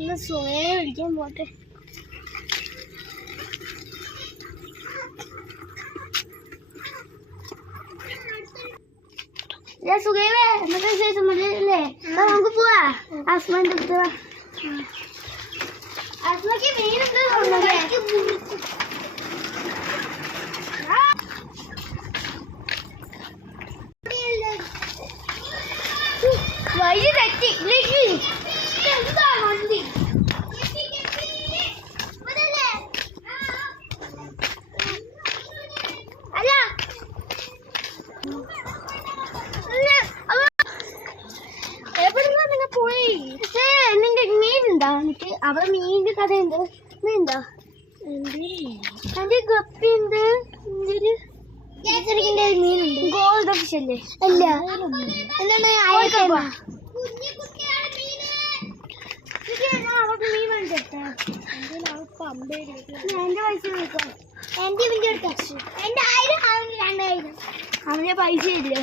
ഒന്ന് സുഖേ വിളിക്കാൻ പോട്ടെ. സുഖേവേ എന്നൊക്കെ വിശേഷം മതിയല്ലേ? നമുക്ക് പോവാ. ഹസ്ബൻഡ് അടുത്ത് ഹസ്ബൻഡ് മീനുണ്ട് വഴി തെറ്റി. എന്താ വണ്ടി അല്ല എവിടുന്നാ നിങ്ങൾ പോയി? നിന്റെ മീനുണ്ടാ? എനിക്ക് അവിടെ മീനിന്റെ കഥയുണ്ട്. മീനുണ്ടോ? എന്റെ ഗപ്പിയുണ്ട്. മീനുണ്ട്. ഗോൾഡ് ഫിഷ് അല്ലേ? അല്ല എന്താണ് അയക്കപ്പാ? അവർക്ക് മീൻ വേണ്ടിട്ടാ. എന്റെ പൈസ കൊടുക്കാം. എന്റെ വലിയ എടുത്തു. എന്റെ 1000 അവന് 2000. അവന്റെ പൈസ ഇല്ല.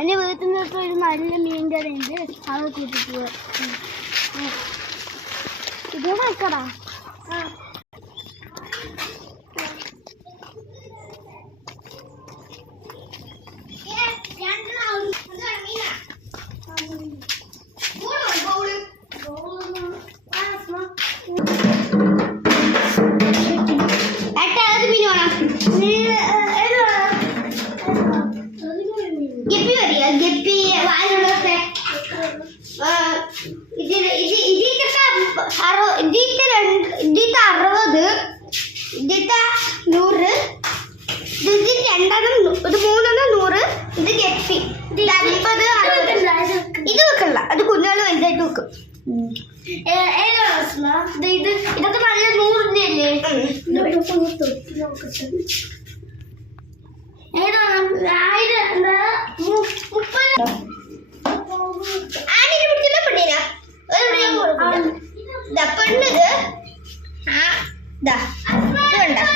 എന്റെ വീട്ടിൽ നിന്നൊക്കെ ഒരു നല്ല മീൻ കടയുണ്ട്. അവിടെ കൂട്ടിട്ട് പോവാ. ഇത് നോക്കടാ. അത് കുഞ്ഞാള് വലുതായിട്ട് വെക്കും. ഇതൊക്കെ നല്ല 100 അല്ലേ? പെണ്ണത്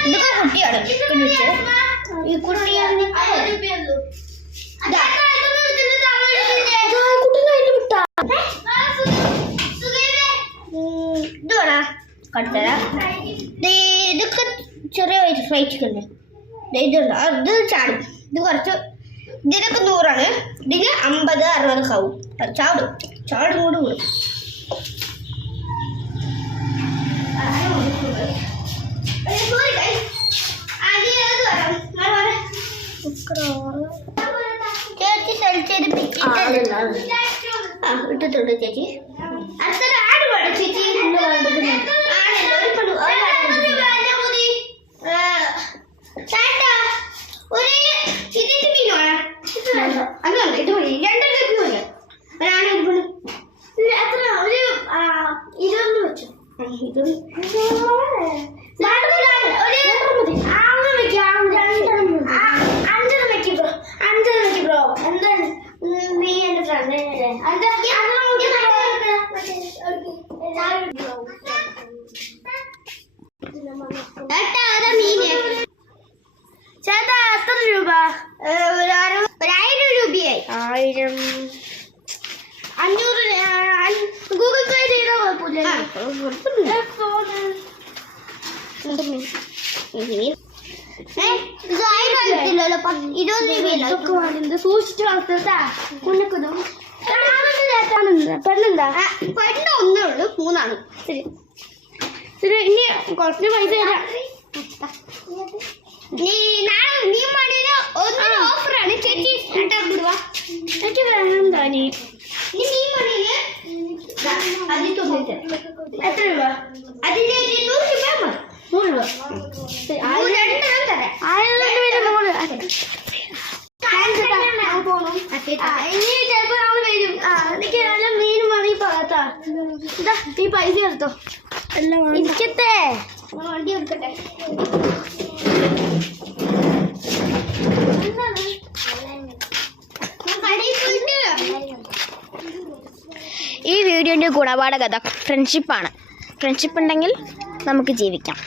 ഇതൊക്കെ കുട്ടിയാണ്. ഈ കുട്ടിയാണ് ഇത് വേണ കട്ടര. ഇതൊക്കെ ചെറിയ ഫ്ലൈറ്റ് ഉണ്ട്. ഇതുണ്ട് അത് ചാടും. ഇത് കുറച്ച് ഇതിനൊക്കെ 100 ഇതിന് 50-60 ആവും. ചാടും ചാടും കൂടെ കൂടും. ഇട്ടിട്ടുണ്ട് ചേച്ചി. അടുത്തൊരു ആട് വേണം ചേച്ചി. ഒരു ഇതിന്റെ മീൻ വേണം. അതുകൊണ്ട് ഇത് മതി. 2 ലക്ഷം മതി. ഒരാണ് എത്ര? ഒരു 20 വെച്ചു. ചേട്ടാ എത്ര രൂപ? 1000 രൂപയായി. 1000 500 ഗൂഗിൾ പേ ചെയ്താൽ കുഴപ്പമില്ല. സൂക്ഷിച്ചു വളർത്താ. കുഞ്ഞക്കുതും പെണ്ണെന്താ? പെണ്ണ് ഒന്നേ ഉള്ളൂ. 3 ആണ്. ശരി ശരി. ഇനി കുറച്ച് പൈസ തരാം. നീ മണിന് ഓഫറാണ് ചേച്ചി. ചേച്ചി വേണ്ട. നീ മീൻ മണിന് എത്ര രൂപ? അതിന്റെ 100 രൂപ. 100 രൂപ. 1000 തരാം. 1000 ഇനി ചിലപ്പോ നമ്മള് വരും. എനിക്ക് നല്ല മീൻ മണി പറയാത്താ. ഇതാ ഈ പൈസ എടുത്തോ. ഇരിക്കട്ടെ. വണ്ടി എടുക്കട്ടെ. ഈ വീഡിയോന്റെ ഗുണപാഠ കഥ ഫ്രണ്ട്ഷിപ്പാണ്. ഫ്രണ്ട്ഷിപ്പ് ഉണ്ടെങ്കിൽ നമുക്ക് ജീവിക്കാം.